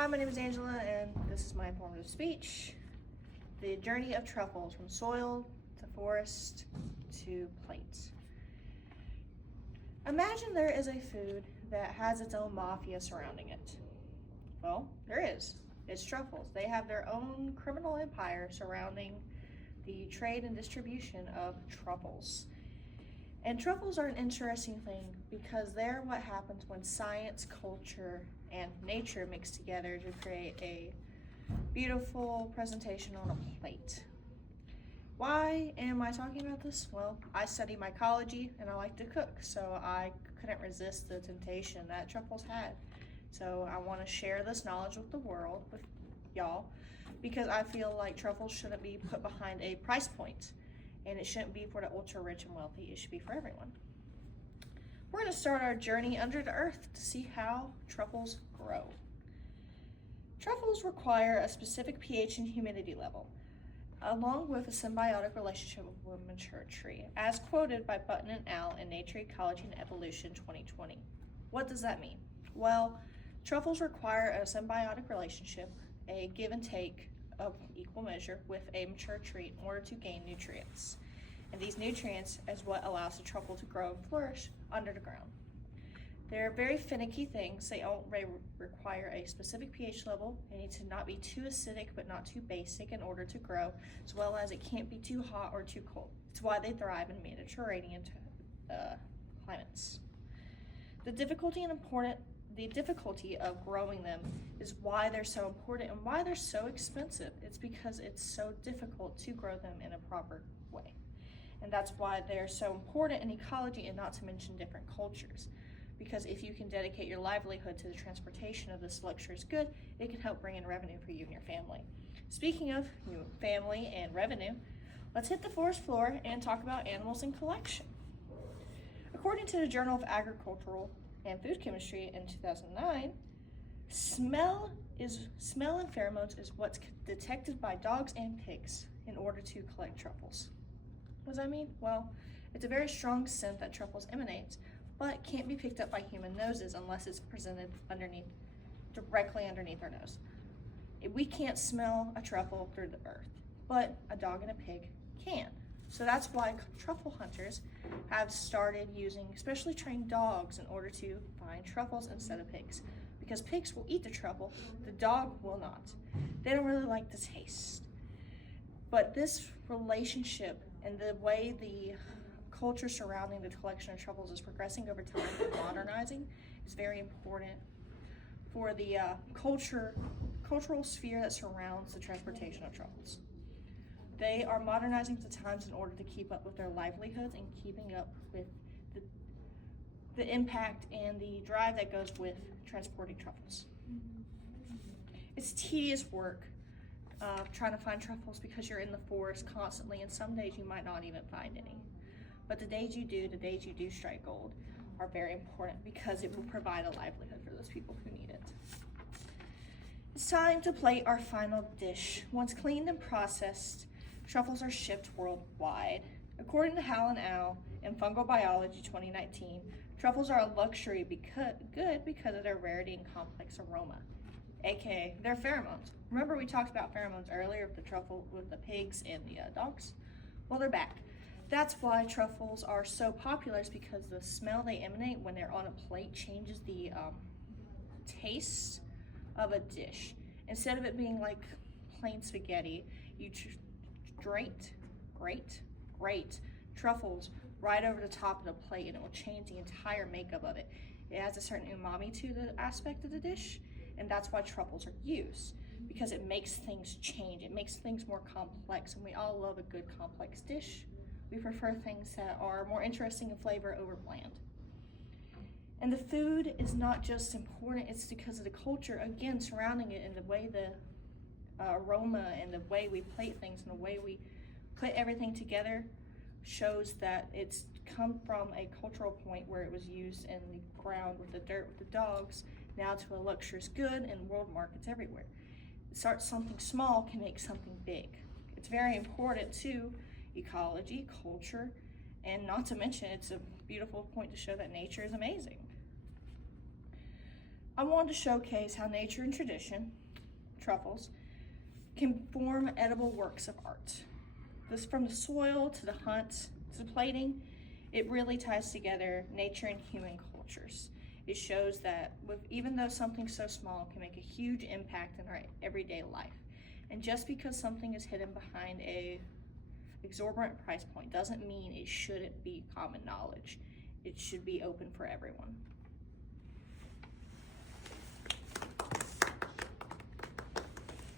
Hi, my name is Angela, and this is my informative speech. The journey of truffles from soil to forest to plate. Imagine there is a food that has its own mafia surrounding it. Well, there is. It's truffles. They have their own criminal empire surrounding the trade and distribution of truffles. And truffles are an interesting thing because they're what happens when science, culture, and nature mix together to create a beautiful presentation on a plate. Why am I talking about this? Well, I study mycology and I like to cook, so I couldn't resist the temptation that truffles had. So I want to share this knowledge with the world, with y'all, because I feel like truffles shouldn't be put behind a price point. And it shouldn't be for the ultra rich and wealthy, it should be for everyone. We're going to start our journey under the earth to see how truffles grow. Truffles require a specific pH and humidity level, along with a symbiotic relationship with a mature tree, as quoted by Button and al. In Nature, Ecology, and Evolution 2020. What does that mean? Well, truffles require a symbiotic relationship, a give and take of equal measure with a mature tree in order to gain nutrients. And these nutrients is what allows the truffle to grow and flourish under the ground. They're very finicky things. They require a specific pH level. They need to not be too acidic but not too basic in order to grow, as well as it can't be too hot or too cold. It's why they thrive in Mediterranean climates. The difficulty of growing them is why they're so important and why they're so expensive. It's because it's so difficult to grow them in a proper way. And that's why they're so important in ecology, and not to mention different cultures. Because if you can dedicate your livelihood to the transportation of this luxurious good, it can help bring in revenue for you and your family. Speaking of family and revenue, let's hit the forest floor and talk about animals in collection. According to the Journal of Agricultural and Food Chemistry in 2009, smell and pheromones is what's detected by dogs and pigs in order to collect truffles. What does that mean? Well, it's a very strong scent that truffles emanate, but can't be picked up by human noses unless it's presented directly underneath our nose. We can't smell a truffle through the earth, but a dog and a pig can. So that's why truffle hunters have started using specially trained dogs in order to find truffles instead of pigs. Because pigs will eat the truffle, the dog will not. They don't really like the taste. But this relationship and the way the culture surrounding the collection of truffles is progressing over time and modernizing is very important for the cultural sphere that surrounds the transportation of truffles. They are modernizing the times in order to keep up with their livelihoods and keeping up with the impact and the drive that goes with transporting truffles. It's tedious work trying to find truffles because you're in the forest constantly, and some days you might not even find any. But the days you do strike gold, are very important because it will provide a livelihood for those people who need it. It's time to plate our final dish. Once cleaned and processed, truffles are shipped worldwide. According to Hal and al. In Fungal Biology 2019, truffles are a luxury because of their rarity and complex aroma, aka their pheromones. Remember we talked about pheromones earlier with the truffle, with the pigs and the dogs? Well, they're back. That's why truffles are so popular, is because the smell they emanate when they're on a plate changes the taste of a dish. Instead of it being like plain spaghetti, you grate truffles right over the top of the plate, and it will change the entire makeup of it. It adds a certain umami to the aspect of the dish, and that's why truffles are used, because it makes things change. It makes things more complex, and we all love a good complex dish. We prefer things that are more interesting in flavor over bland. And the food is not just important, it's because of the culture, again, surrounding it, and the way the aroma and the way we plate things and the way we put everything together shows that it's come from a cultural point where it was used in the ground with the dirt with the dogs, now to a luxurious good in world markets everywhere. Start something small can make something big. It's very important to ecology, culture, and not to mention it's a beautiful point to show that nature is amazing. I wanted to showcase how nature and tradition, truffles, can form edible works of art. This, from the soil to the hunt to the plating, it really ties together nature and human cultures. It shows that even though something so small can make a huge impact in our everyday life, and just because something is hidden behind a exorbitant price point doesn't mean it shouldn't be common knowledge. It should be open for everyone.